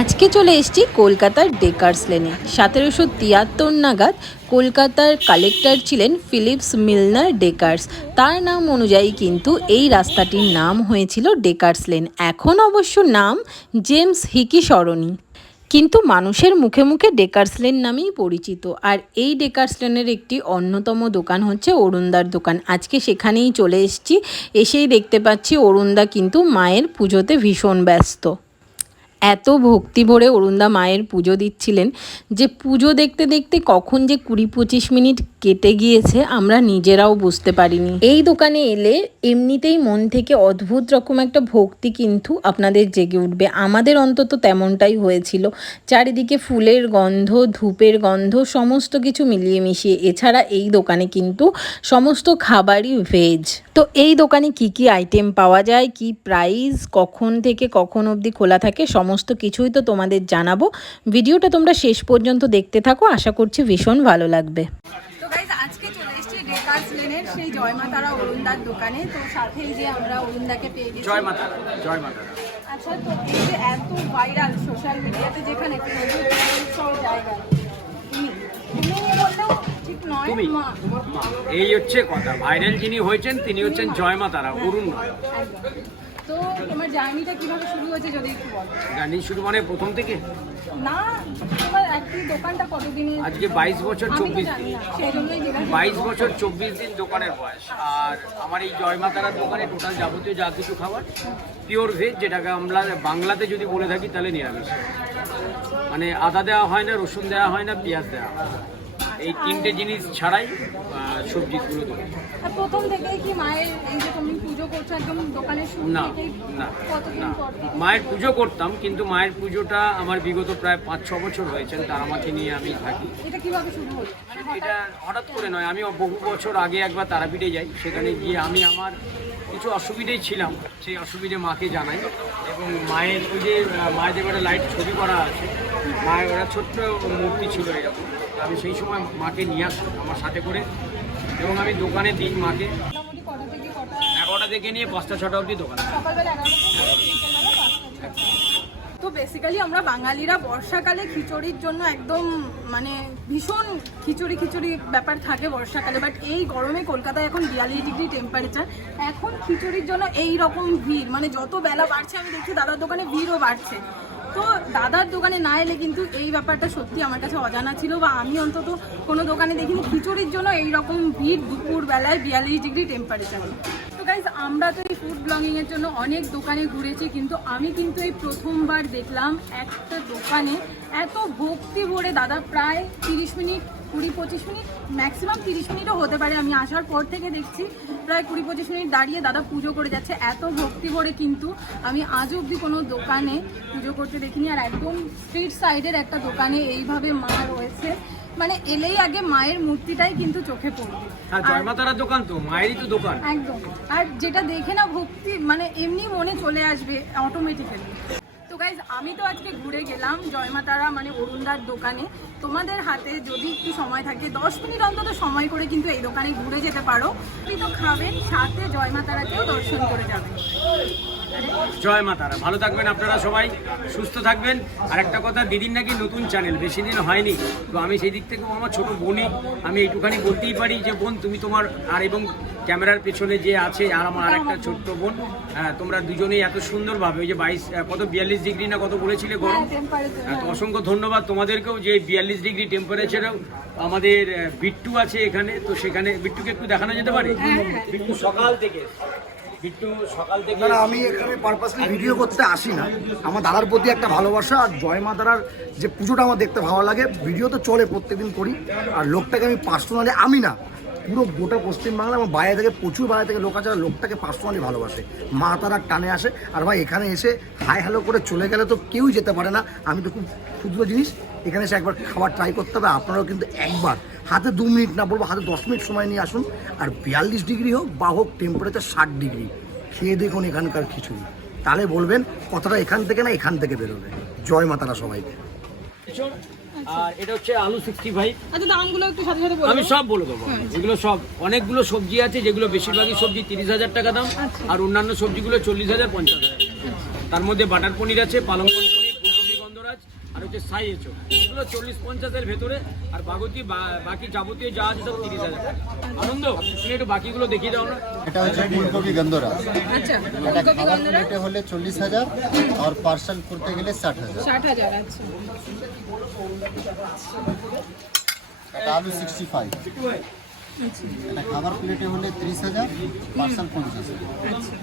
আজকে চলে এসেছি কলকাতার ডেকার্স লেনে। 1773 নাগাদ কলকাতার কালেক্টর ছিলেন ফিলিপস মিলনার ডেকার্স। তার নাম অনুযায়ী কিন্তু এই রাস্তাটির নাম হয়েছিল ডেকার্স লেন। এখন অবশ্য নাম জেমস হিকি সরণি, কিন্তু মানুষের মুখে মুখে ডেকার্স লেন নামেই পরিচিত। আর এই ডেকার্স লেনের একটি অন্যতম দোকান হচ্ছে অরুণদার দোকান। আজকে সেখানেই চলে এসেছি। এসেই দেখতে পাচ্ছি অরুণদা কিন্তু মায়ের পুজোতে ভীষণ ব্যস্ত। এত ভক্তি ভরে অরুণদা মায়ের পুজো দিচ্ছিলেন যে পুজো দেখতে দেখতে কখন যে 20-25 মিনিট কেটে গিয়েছে আমরা নিজেরাও বুঝতে পারিনি। এই দোকানে এলে এমনিতেই মন থেকে অদ্ভুত রকম একটা ভক্তি কিন্তু আপনাদের জেগে উঠবে। আমাদের অন্তত তেমনটাই হয়েছিল। চারিদিকে ফুলের গন্ধ, ধূপের গন্ধ, সমস্ত কিছু মিলিয়ে মিশিয়ে। এছাড়া এই দোকানে কিন্তু সমস্ত খাবারই ভেজ। তো এই দোকানে কি কি আইটেম পাওয়া যায়, কি প্রাইস, কখন থেকে কখন অবধি খোলা থাকে, সমস্ত কিছুই তো তোমাদের জানাবো। ভিডিওটা তোমরা শেষ পর্যন্ত দেখতে থাকো, আশা করছি ভীষণ ভালো লাগবে। তো গাইজ আজকে চলে এসেছি ডেকার্স লেনের সেই জয় মা তারা অরুণদার দোকানে। তো সাথেই যে আমরা অরুণদাকে পেয়ে গেছি। জয় মাতা, জয় মাতা। আচ্ছা, তো এই যে এত ভাইরাল সোশ্যাল মিডিয়াতে, যেখানে সব জায়গায় তুমি বললেও ঠিক নয়, তুমি মা। এই হচ্ছে কথা, ভাইরাল যিনি হয়েছেন তিনি হচ্ছেন জয় মা তারা, অরুণ নয়। একদম। তো তোমার জার্নিটা কিভাবে শুরু হয়েছে যদি একটু বলো। জানি শুরু মানে প্রথম থেকে না, তোমার একটি দোকানটা কতদিনের? আজকে 22 বছর আমি তো 24 জানি দিন। না, সেই জন্যই জিজ্ঞাসা 22 বছর 24 দিন দোকানের বয়স। আর আমার এই জয় মা তারার দোকানে টোটাল যাবতীয় যা কিছু খাবার পিওর ভেজ, যেটাকে আমরা বাংলাতে যদি বলে থাকি তাহলে নিরামিষ। মানে আদা দেওয়া হয় না, রসুন দেওয়া হয় না, পেঁয়াজ দেওয়া হয় না। এই তিনটে জিনিস ছাড়াই সবজিগুলো দেবো। আর প্রথম থেকেই কি মায়ের এই যে তুমি পুজো করছো একদম দোকানের শুরু না থেকেই? না কতদিন না, পর থেকে? মায়ের পুজো করতাম, কিন্তু মায়ের পুজোটা আমার বিগত প্রায় 5-6 বছর হয়েছে তারামাকে নিয়ে আমি থাকি। এটা কিভাবে শুরু হলো? মানে এটা হঠাৎ করে নয়, আমি বহু বছর আগে একবার তারাপীঠে যাই, সেখানে গিয়ে আমি আমার কিছু অসুবিধেই ছিলাম, সেই অসুবিধে মাকে জানাই। এবং মায়ের ওই যে মায়ের একটা লাইট ছবি করা আছে, মায়ের ওরা ছোট্ট মূর্তি ছিল এরকম। আমি সেই সময় মাকে নিয়ে আসি আমার সাথে করে, এবং আমি দোকানে দিই মাকে। মোটামুটি কটা থেকে কটা? 11টা থেকে নিয়ে 5টা-6টা অবধি দোকান। সকালবেলা 11টা থেকে বিকেলবেলা 5টা। তো বেসিক্যালি আমরা বাঙালিরা বর্ষাকালে খিচুড়ির জন্য একদম মানে ভীষণ খিচুড়ি ব্যাপার থাকে বর্ষাকালে। বাট এই গরমে কলকাতায় এখন 42 ডিগ্রি টেম্পারেচার, এখন খিচুড়ির জন্য এই রকম ভিড়। মানে যত বেলা বাড়ছে আমি দেখছি দাদার দোকানে ভিড়ও বাড়ছে। তো দাদার দোকানে না এলে কিন্তু এই ব্যাপারটা সত্যি আমার কাছে অজানা ছিল, বা আমি অন্তত কোনো দোকানে দেখিনি খিচুড়ির জন্য এই রকম ভিড় দুপুর বেলায় 42 ডিগ্রি টেম্পারেচার। তো গাইজ, আমরা তো এই ফুড ব্লগিংয়ের জন্য অনেক দোকানে ঘুরেছি, কিন্তু আমি কিন্তু এই প্রথমবার দেখলাম একটা দোকানে এত ভক্তি ভরে দাদা প্রায় 30 মিনিট 20-25 মিনিট, ম্যাক্সিমাম 30 মিনিটও হতে পারে। আমি আসার পর থেকে দেখছি প্রায় 20-25 মিনিট দাঁড়িয়ে দাদা পুজো করে যাচ্ছে। এত ভক্তি ভরে কিন্তু আমি আজ অবধি কোনো দোকানে পুজো করতে দেখিনি। আর একদম স্ট্রিট সাইডের একটা দোকানে এইভাবে মা রয়েছে, মানে এলেই আগে মায়ের মূর্তিটাই কিন্তু চোখে পড়বে। হ্যাঁ, জয় মা তারার দোকান তো মায়েরই তো দোকান একদম। আর যেটা দেখে না ভক্তি মানে এমনি মনে চলে আসবে অটোমেটিক্যালি। তো গাইজ, আমি তো আজকে ঘুরে গেলাম জয় মা তারা মানে অরুণদার দোকানে। তোমাদের হাতে যদি একটু সময় থাকে 10 মিনিট অন্তত সময় করে কিন্তু এই দোকানে ঘুরে যেতে পারো। আপনি তো খাবেন, সাথে জয় মা তারাকেও দর্শন করে যাবেন। জয় মা তারা। ভালো থাকবেন আপনারা সবাই, সুস্থ থাকবেন। আর একটা কথা, দিদির নাকি নতুন চ্যানেল, বেশি দিন হয়নি, তো আমি সেই দিক থেকেও আমার ছোট বোনই, আমি এইটুখানি বলতেই পারি যে বোন তুমি তোমার, আর এবং ক্যামেরার পেছনে যে আছে আর আমার আরেকটা ছোট্ট বোন, হ্যাঁ তোমরা দুজনেই এত সুন্দরভাবে ওই যে 42 ডিগ্রি না কত বলেছিলে গরম, তো অসংখ্য ধন্যবাদ তোমাদেরকেও যে 42 ডিগ্রি টেম্পারেচারেও আমাদের বিট্টু আছে এখানে, তো সেখানে বিট্টুকে একটু দেখানো যেতে পারে। বিট্টু সকাল থেকে না, আমি এখানে পারপাসলি ভিডিও করতে আসি না। আমার দাদার প্রতি একটা ভালোবাসা, আর জয় মা তারার যে পুজোটা আমার দেখতে ভালো লাগে। ভিডিও তো চলে, প্রত্যেকদিন করি। আর লোকটাকে আমি পার্সোনালি, আমি না পুরো গোটা পশ্চিমবাংলা আমার বাইরে থেকে প্রচুর বাইরে থেকে লোক আছে, আর লোকটাকে পার্সোনালি ভালোবাসে, মা তারার টানে আসে। আর ভাই এখানে এসে হাই হ্যালো করে চলে গেলে তো কেউই যেতে পারে না। আমি তো খুব ক্ষুদ্র জিনিস, এখানে এসে একবার খাবার ট্রাই করতে হবে। আপনারাও কিন্তু একবার হাতে 2 মিনিট না বলবো, হাতে 10 মিনিট সময় নিয়ে আসুন। আর 42 ডিগ্রি হোক বা হোক টেম্পারেচার 60 ডিগ্রি, খেয়ে দেখুন এখানকার খিচুড়ি, তাহলে বলবেন কথাটা এখান থেকে না এখান থেকে বেরোবে। জয় মা তারা সবাইকে। আর এটা হচ্ছে আলু 65। আচ্ছা, দামগুলো একটু সাথে সাথে বলুন। আমি সব বলে দেবো। এগুলো সব অনেকগুলো সবজি আছে, যেগুলো বেশিরভাগই সবজি 30,000 টাকা দাম, আর অন্যান্য সবজিগুলো 40,000 50,000। তার মধ্যে বাটার পনির আছে, পালং পনির, ফুলকপি গন্ধরাজ, আর হচ্ছে সাই এঁচড়, এগুলো 40-50-এর ভেতরে। আর বাকি যাবতীয় যা আছে সব 30,000 টাকা। আনন্দ, তুমি একটু বাকিগুলো দেখিয়ে দাও না। এটা হচ্ছে ফুলকপি গন্ধরা, আচ্ছা এটা ফুলকপি খাবার গন্ধরা প্লেটে হলে 40,000 আর পার্সেল করতে গেলে 60,000। 60,000। আচ্ছা এটা আলু 65, আচ্ছা এটা খাবার প্লেটে হলে 30,000, পার্সেল 50,000। আচ্ছা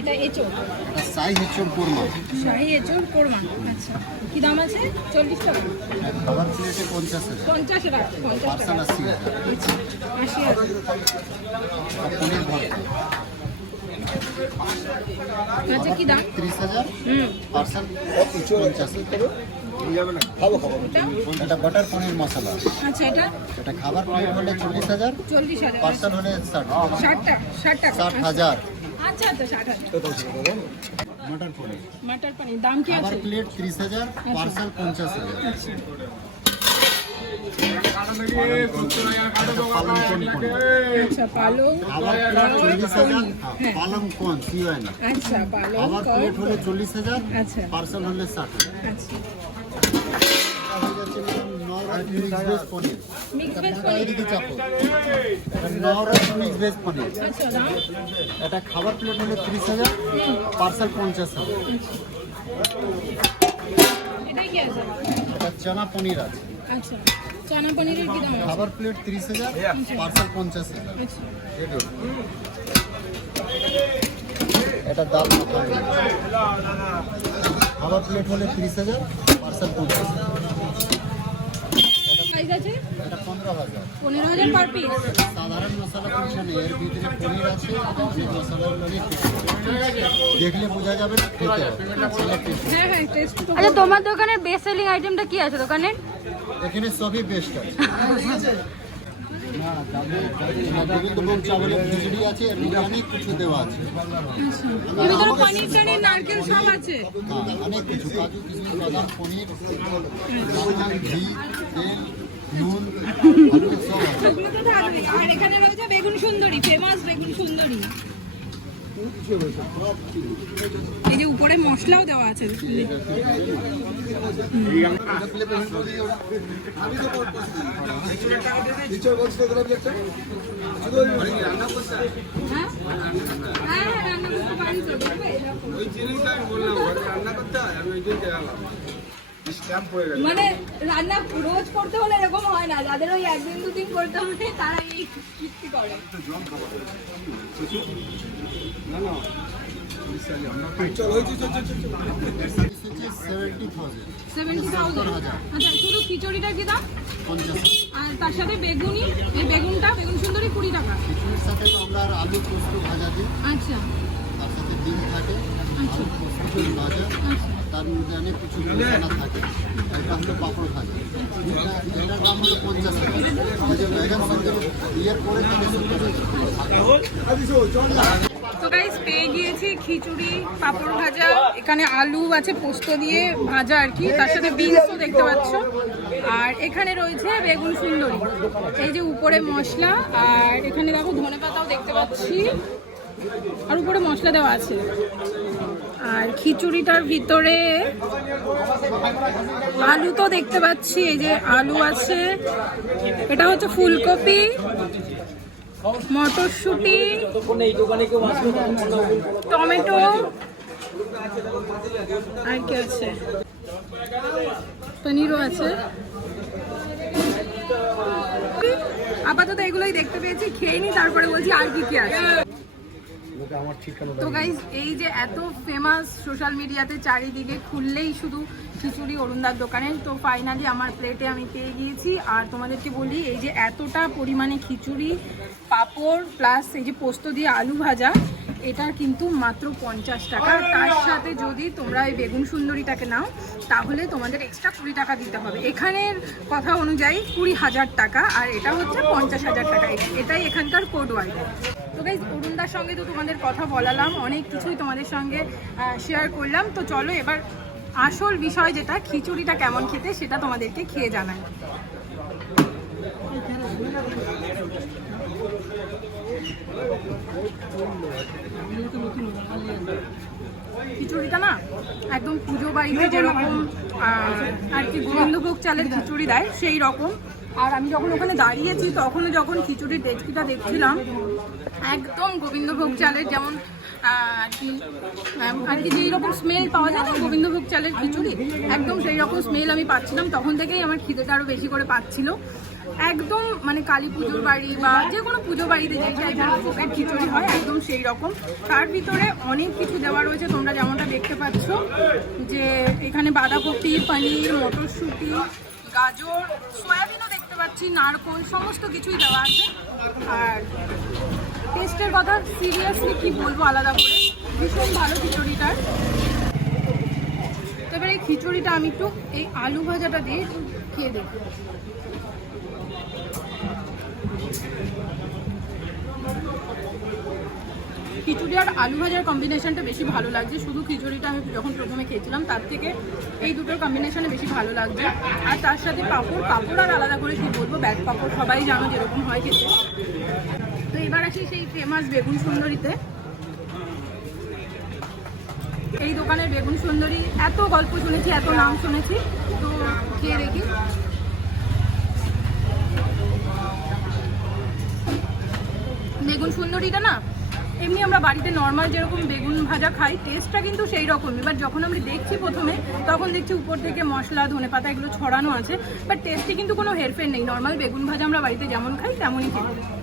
এটা এঁচড়, এটা সাই হেঁচড় কোরমা, শাহি এঁচড় কোরমা। আচ্ছা কি দাম আছে? 40 টাকা। খাবার প্লেটে 50,000, 50 টাকা, 50 পার্সেল টাকা। 80,000। আচ্ছা 80,000। আর পনির ভর্তা আচ্ছা কি দাম? 30,000, হুম পার্সেল 50,000। এটা বাটার পনির মশলা, আচ্ছা এটা এটা খাবার প্লেট হলে 40,000, 40,000। পার্সেল হলে 60,000। 60 টাকা, 60 টাকা। 60,000 আচ্ছা আচ্ছা 60,000। মটর পনির, মটর পনির দাম কি খাবার আছে? Plate 30,000, parcel 50,000। আচ্ছা পালং কোন পনির, আচ্ছা পালং খাবার প্লেট 40,000, হ্যাঁ। পালং কোন সিওএন, আচ্ছা পালং খাবার প্লেট হলে 40,000, আচ্ছা পার্সেল হলে 60,000। আচ্ছা মিক্স ভেজ পনির, মিক্স ভেজ এটা পনির। এদিকে চাপো, এটা নরম মিক্স ভেজ পনির, আচ্ছা দাম? এটা খাবার প্লেট হলে 30,000, পার্সেল 50,000। এটাই কি আছে? এটা চানা পনির আছে, আচ্ছা চানা পনিরের কি দাম আছে? খাবার প্লেট 30,000, পার্সেল 50,000। আচ্ছা এটা ডাল মাখানি, খাবার প্লেট হলে 30,000, পার্সেল 50,000। প্রাইস আছে? এটা 15,000। 15,000 পার পিস। সাধারণ মশলা কিছু নেই, এর ভিতরে পনির আছে, অনেক মশলা অনেক কিছু আছে। দেখলে বোঝা যাবে না, খেতে হবে। অনেক কিছু। হ্যাঁ হ্যাঁ টেস্ট তো। আচ্ছা তোমার দোকানের বেস্ট সেলিং আইটেমটা কি আছে দোকানের? এখানে সবই বেস্ট আছে। না গোবিন্দভোগ চাवলের খিচুড়ি আছে, এর মধ্যে অনেক কিছু দেওয়া আছে। এর ভিতরে পনির টনির নারকেল সব আছে। হ্যাঁ, অনেক কিছু, কাজু কিশমিশ বাদাম পনির, লবণ, ঘি, তেল, নুন, আলু সব আছে। ওগুলো তো থাকবেই। আর এখানে রয়েছে বেগুন সুন্দরী, ফেমাস বেগুন সুন্দরী। এই যে উপরে মশলাও দেওয়া আছে। হ্যাঁ হ্যাঁ হ্যাঁ রান্না করতে পারি তো, দেখবে এরকম। মানে রান্না রোজ করতে হলে এরকম হয় না, যাদের ওই একদিন দুদিন করতে হবে তারা এই কীর্তি করে। হচ্ছে 70,000, 70,000। আচ্ছা শুধু খিচুড়িটার কি দাম? 50,000। আর তার সাথে বেগুনি, এই বেগুনটা বেগুন সুন্দরী 20 টাকা। খিচুড়ির সাথে তো আমরা আর আলু পোস্ত ভাজা দিই, আচ্ছা তার সাথে ডিম থাকে, আলু পোস্ত ডিম ভাজা, তার মধ্যে অনেক কিছু মশলা থাকে, আর পাঁচটা পাঁপড় থাকে। এটার দাম হলো 50,000। আর যে বেগুন সঙ্গে ইয়ের পরে তাহলে 70,000। তো গাইস পেয়ে গিয়েছি খিচুড়ি, পাঁপড় ভাজা, এখানে আলু আছে পোস্ত দিয়ে ভাজা আর কি, তার সাথে বিনসও দেখতে পাচ্ছ, আর এখানে রয়েছে বেগুন সুন্দরী, এই যে উপরে মশলা, আর এখানে দেখো ধনেপাতাও দেখতে পাচ্ছি, আর উপরে মশলা দেওয়া আছে। আর খিচুড়িটার ভিতরে আলু তো দেখতে পাচ্ছি, এই যে আলু আছে, এটা হচ্ছে ফুলকপি, মটরশুঁটি, টমেটো, আর কি আছে, পনিরও আছে। আপাতত এগুলোই দেখতে পেয়েছি, খেয়ে নি তারপরে বলছি আর কি কি আছে। তো গাইজ এই যে এত ফেমাস সোশ্যাল মিডিয়াতে চারিদিকে খুললেই শুধু খিচুড়ি অরুণদার দোকানের, তো ফাইনালি আমার প্লেটে আমি পেয়ে গিয়েছি। আর তোমাদেরকে বলি এই যে এতটা পরিমাণে খিচুড়ি, পাঁপড় প্লাস এই যে পোস্ত দিয়ে আলু ভাজা, এটা কিন্তু মাত্র 50 টাকা। তার সাথে যদি তোমরা এই বেগুন সুন্দরীটাকে নাও তাহলে তোমাদের এক্সট্রা 20 টাকা দিতে হবে। এখানের কথা অনুযায়ী 20,000 টাকা, আর এটা হচ্ছে 50,000 টাকা। এটাই এখানকার কোড ওয়াইজ। তো গাইজ অরুণদার সঙ্গে তো তোমাদের কথা বলালাম, অনেক কিছুই তোমাদের সঙ্গে শেয়ার করলাম। তো চলো এবার আসল বিষয় যেটা খিচুড়িটা কেমন খেতে সেটা তোমাদেরকে খেয়ে জানাই। খিচুড়িটা না একদম পুজো বাড়িতে যেরকম আর কি গোবিন্দভোগ চালের খিচুড়ি দেয় সেই রকম। আর আমি যখন ওখানে দাঁড়িয়েছি তখনও যখন খিচুড়ির ডেচকিটা দেখছিলাম একদম গোবিন্দভোগ চালের যেমন আর কি যেই রকম স্মেল পাওয়া যায় না গোবিন্দভোগ চালের খিচুড়ি, একদম সেই রকম স্মেল আমি পাচ্ছিলাম। তখন থেকেই আমার খিদেটা আরও বেশি করে পাচ্ছিল। একদম মানে কালী পুজোর বাড়ি বা যে কোনো পুজো বাড়িতে যে টাইপের ভোগের খিচুড়ি হয় একদম সেই রকম। তার ভিতরে অনেক কিছু দেওয়া রয়েছে, তোমরা যেমনটা দেখতে পাচ্ছ যে এখানে বাঁধাকপি, পনির, মটরশুঁটি, গাজর, সয়াবিনও দেখতে পাচ্ছি, নারকোল, সমস্ত কিছুই দেওয়া আছে। আর টেস্টের কথা সিরিয়াসলি কি বলবো আলাদা করে, ভীষণ ভালো খিচুড়িটার। তবে এই খিচুড়িটা আমি একটু এই আলু ভাজাটা দিয়ে খেয়ে দেখি। খিচুড়ি আর আলু ভাজার কম্বিনেশনটা বেশি ভালো লাগছে। শুধু খিচুড়িটা আমি যখন প্রথমে খেয়েছিলাম তার থেকে এই দুটোর কম্বিনেশনে বেশি ভালো লাগছে। আর তার সাথে পাঁপড় আর আলাদা করে কী বলবো, ব্যাগ পাঁপড় সবাই জানো যেরকম হয় খেতে। তো এবার আসি সেই ফেমাস বেগুন সুন্দরীতে। এই দোকানের বেগুন সুন্দরী এত গল্প শুনেছি, এত নাম শুনেছি, তো খেয়ে দেখি। বেগুন সুন্দরীটা না এমনি আমরা বাড়িতে নর্মাল যেরকম বেগুন ভাজা খাই টেস্টটা কিন্তু সেই রকমই। এবার যখন আমরা দেখছি প্রথমে তখন দেখছি উপর থেকে মশলা, ধনেপাতা এগুলো ছড়ানো আছে, বাট টেস্টে কিন্তু কোনো হেরফের নেই। নর্মাল বেগুন ভাজা আমরা বাড়িতে যেমন খাই তেমনই খেতে।